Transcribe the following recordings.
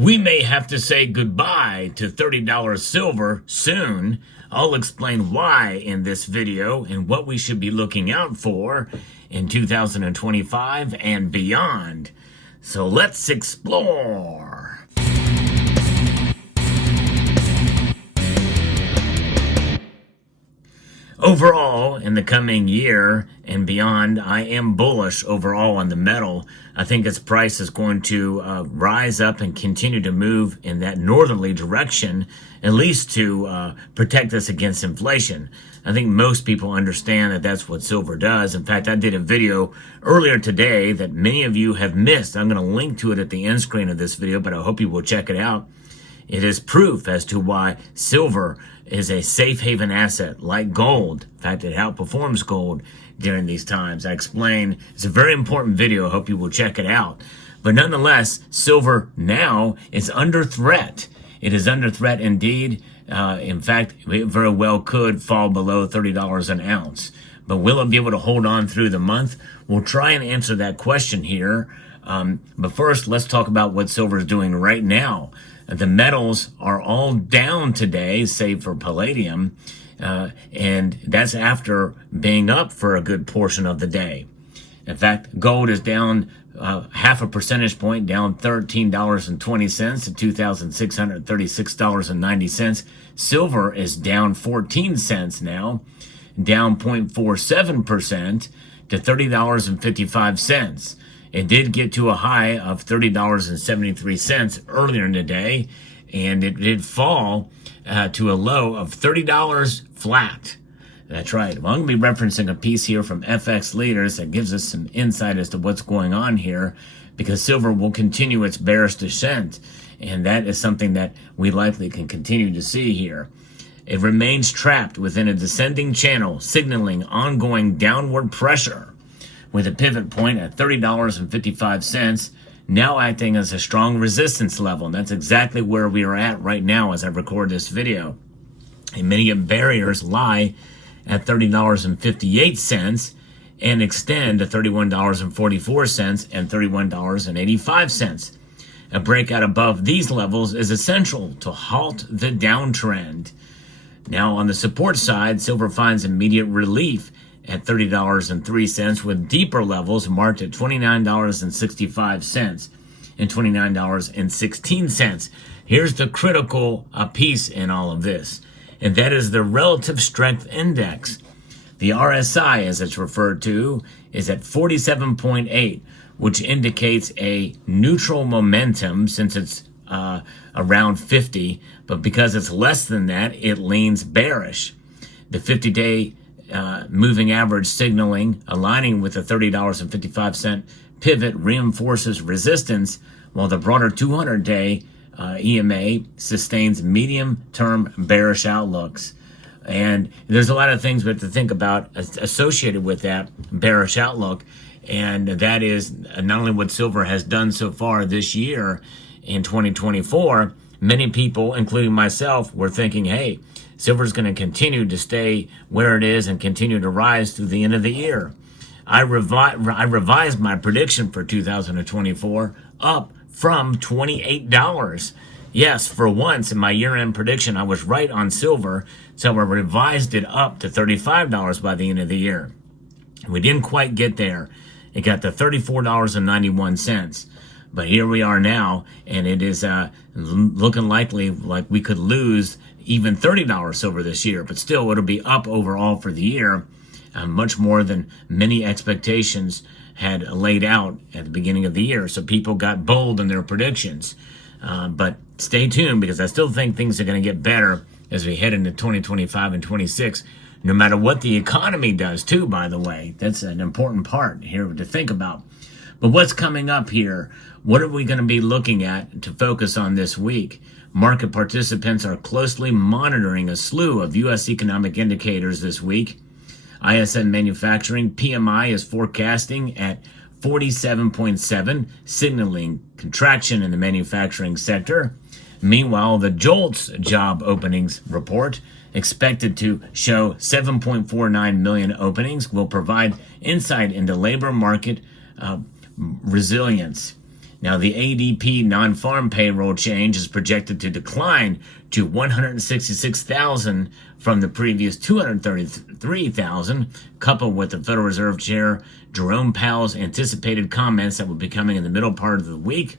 We may have to say goodbye to $30 silver soon. I'll explain why in this video and what we should be looking out for in 2025 and beyond. So let's explore. Overall, in the coming year and beyond, I am bullish overall on the metal. I think its price is going to rise up and continue to move in that northerly direction, at least to protect us against inflation. I think most people understand that that's what silver does. In fact, I did a video earlier today that many of you have missed. I'm going to link to it at the end screen of this video, but I hope you will check it out. It is proof as to why silver is a safe haven asset like gold. In fact, it outperforms gold during these times. I explain, it's a very important video. I hope you will check it out. But nonetheless, silver now is under threat. It is under threat indeed. In fact, it very well could fall below $30 an ounce. But will it be able to hold on through the month? We'll try and answer that question here. But first, let's talk about what silver is doing right now. The metals are all down today, save for palladium, and that's after being up for a good portion of the day. In fact, gold is down half a percentage point, down $13.20 to $2,636.90. Silver is down 14 cents now, down 0.47% to $30.55. It did get to a high of $30.73 earlier in the day, and it did fall to a low of $30 flat. That's right. Well, I'm going to be referencing a piece here from FX Leaders that gives us some insight as to what's going on here, because silver will continue its bearish descent, and that is something that we likely can continue to see here. It remains trapped within a descending channel, signaling ongoing downward pressure, with a pivot point at $30.55, now acting as a strong resistance level. And that's exactly where we are at right now as I record this video. And many barriers lie at $30.58 and extend to $31.44 and $31.85. A breakout above these levels is essential to halt the downtrend. Now, on the support side, silver finds immediate relief at $30.03, with deeper levels marked at $29.65 and $29.16. Here's the critical piece in all of this, and that is the relative strength index. The RSI, as it's referred to, is at 47.8, which indicates a neutral momentum since it's around 50, but because it's less than that, it leans bearish. The 50-day moving average signaling, aligning with the $30.55 pivot, reinforces resistance, while the broader 200-day EMA sustains medium-term bearish outlooks. And there's a lot of things we have to think about associated with that bearish outlook, and that is not only what silver has done so far this year in 2024. Many people, including myself, were thinking, hey, silver is going to continue to stay where it is and continue to rise through the end of the year. I revised my prediction for 2024 up from $28. Yes, for once in my year-end prediction, I was right on silver, so I revised it up to $35 by the end of the year. We didn't quite get there. It got to $34.91. But here we are now, and it is looking likely like we could lose even $30 silver this year, but still it'll be up overall for the year, much more than many expectations had laid out at the beginning of the year. So people got bold in their predictions. But stay tuned, because I still think things are going to get better as we head into 2025 and 26, no matter what the economy does too, by the way. That's an important part here to think about. But what's coming up here? What are we going to be looking at to focus on this week? Market participants are closely monitoring a slew of U.S. economic indicators this week. ISM manufacturing PMI is forecasting at 47.7, signaling contraction in the manufacturing sector. Meanwhile, the JOLTS job openings report, expected to show 7.49 million openings, will provide insight into labor market resilience. Now, the ADP non-farm payroll change is projected to decline to 166,000 from the previous 233,000, coupled with the Federal Reserve Chair Jerome Powell's anticipated comments that will be coming in the middle part of the week.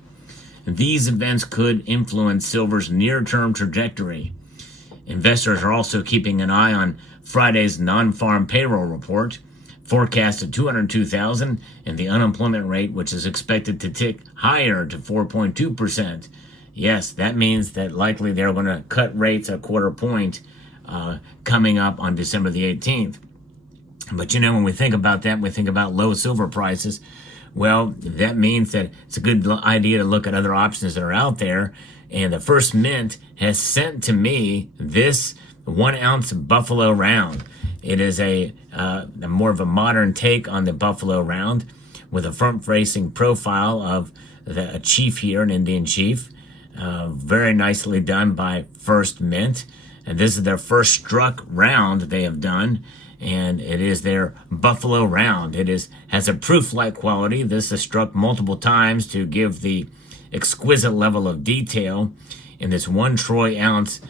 These events could influence silver's near-term trajectory. Investors are also keeping an eye on Friday's non-farm payroll report, forecast at 202,000, and the unemployment rate, which is expected to tick higher to 4.2%. Yes, that means that likely they're going to cut rates a quarter point coming up on December the 18th. But when we think about that, we think about low silver prices. Well, that means that it's a good idea to look at other options that are out there. And the First Mint has sent to me this 1 ounce Buffalo round. It is a more of a modern take on the Buffalo round, with a front-facing profile of a chief here, an Indian chief. Very nicely done by First Mint. And this is their first struck round they have done, and it is their Buffalo round. It has a proof-like quality. This is struck multiple times to give the exquisite level of detail in this 1 troy ounce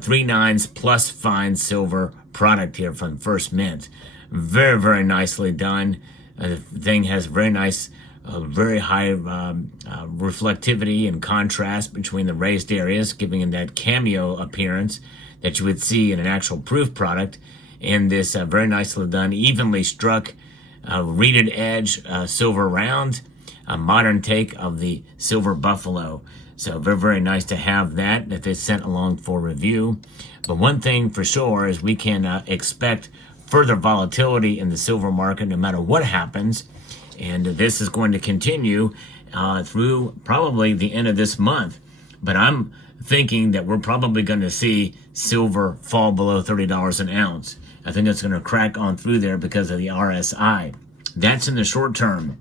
3 nines plus fine silver product here from First Mint. Very, very nicely done. The thing has very nice, very high reflectivity and contrast between the raised areas, giving it that cameo appearance that you would see in an actual proof product. And this very nicely done, evenly struck, reeded edge silver round, a modern take of the silver buffalo. So very, very nice to have that they sent along for review. But one thing for sure is we can expect further volatility in the silver market no matter what happens. And this is going to continue through probably the end of this month. But I'm thinking that we're probably going to see silver fall below $30 an ounce. I think it's going to crack on through there because of the RSI. That's in the short term.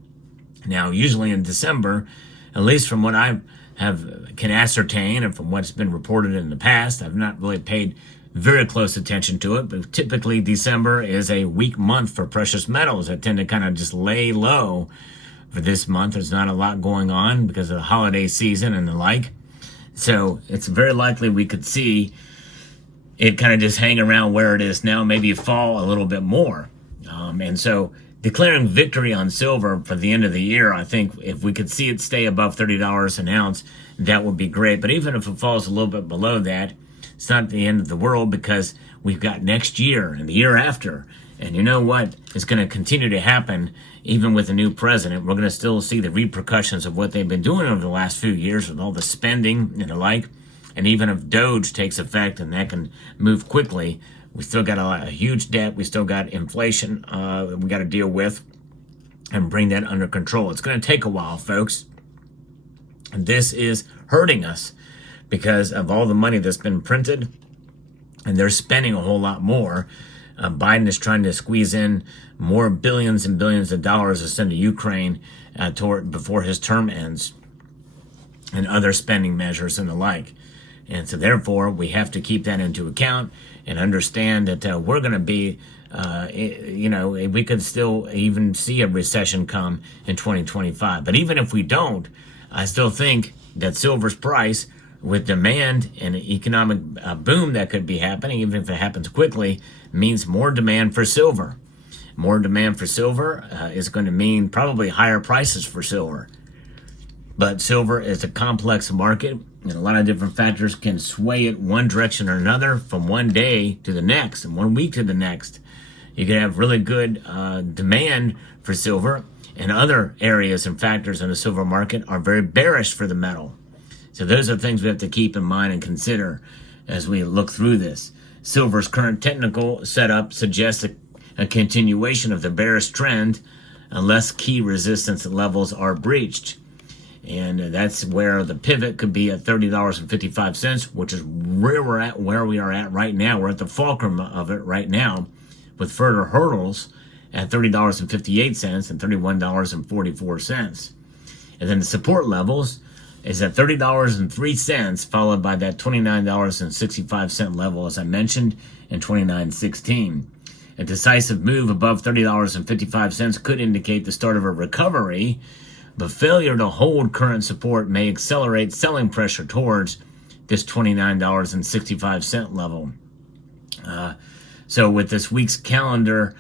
Now, usually in December, at least from what I can ascertain and from what's been reported in the past, I've not really paid very close attention to it, but typically December is a weak month for precious metals. I tend to kind of just lay low for this month. There's not a lot going on because of the holiday season and the like. So it's very likely we could see it kind of just hang around where it is now, maybe fall a little bit more. And so declaring victory on silver for the end of the year, I think if we could see it stay above $30 an ounce, that would be great. But even if it falls a little bit below that, it's not the end of the world, because we've got next year and the year after. And you know what is going to continue to happen even with the new president? We're going to still see the repercussions of what they've been doing over the last few years with all the spending and the like. And even if Doge takes effect, and that can move quickly, we still got a huge debt. We still got inflation we got to deal with and bring that under control. It's going to take a while, folks. And this is hurting us because of all the money that's been printed, and they're spending a whole lot more. Biden is trying to squeeze in more billions and billions of dollars to send to Ukraine before his term ends, and other spending measures and the like. And so therefore, we have to keep that into account and understand that we're going to be, we could still even see a recession come in 2025. But even if we don't, I still think that silver's price, with demand and economic boom that could be happening, even if it happens quickly, means more demand for silver. More demand for silver is going to mean probably higher prices for silver. But silver is a complex market, and a lot of different factors can sway it one direction or another from one day to the next and 1 week to the next. You can have really good demand for silver, and other areas and factors in the silver market are very bearish for the metal. So those are things we have to keep in mind and consider as we look through this. Silver's current technical setup suggests a continuation of the bearish trend unless key resistance levels are breached. And that's where the pivot could be at $30.55, which is where we are at right now. We're at the fulcrum of it right now, with further hurdles at $30.58 and $31.44. And then the support levels is at $30.03, followed by that $29.65 level, as I mentioned, and $29.16. A decisive move above $30.55 could indicate the start of a recovery but failure to hold current support may accelerate selling pressure towards this $29.65 level. So with this week's calendar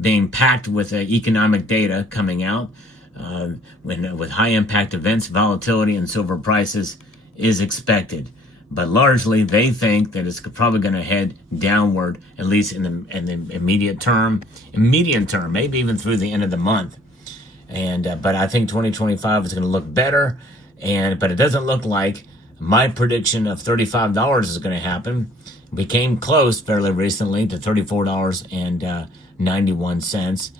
being packed with economic data coming out, with high impact events, volatility in silver prices is expected. But largely, they think that it's probably going to head downward, at least in the immediate term, medium term, maybe even through the end of the month. And but I think 2025 is going to look better. But it doesn't look like my prediction of $35 is going to happen. We came close fairly recently to $34.91,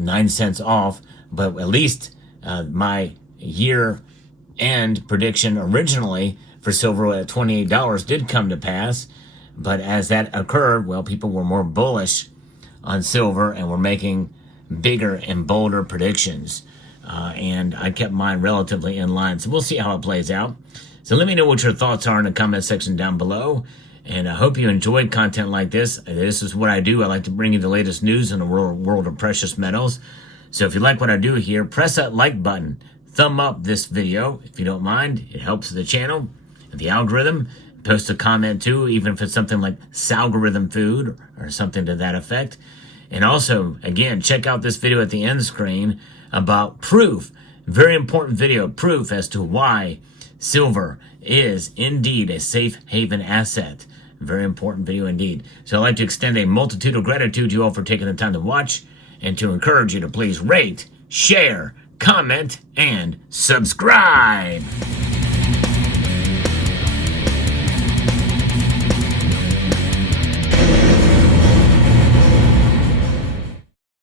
9 cents off. But at least my year-end prediction originally for silver at $28 did come to pass. But as that occurred, well, people were more bullish on silver and were making bigger and bolder predictions. And I kept mine relatively in line. So we'll see how it plays out. So let me know what your thoughts are in the comment section down below. And I hope you enjoyed content like this. This is what I do. I like to bring you the latest news in the world of precious metals. So if you like what I do here, press that like button. Thumb up this video if you don't mind. It helps the channel, the algorithm. Post a comment too, even if it's something like Salgorithm Food or something to that effect. And also, again, check out this video at the end screen about proof. Very important video, proof as to why silver is indeed a safe haven asset. Very important video indeed. So I'd like to extend a multitude of gratitude to you all for taking the time to watch and to encourage you to please rate, share, comment, and subscribe.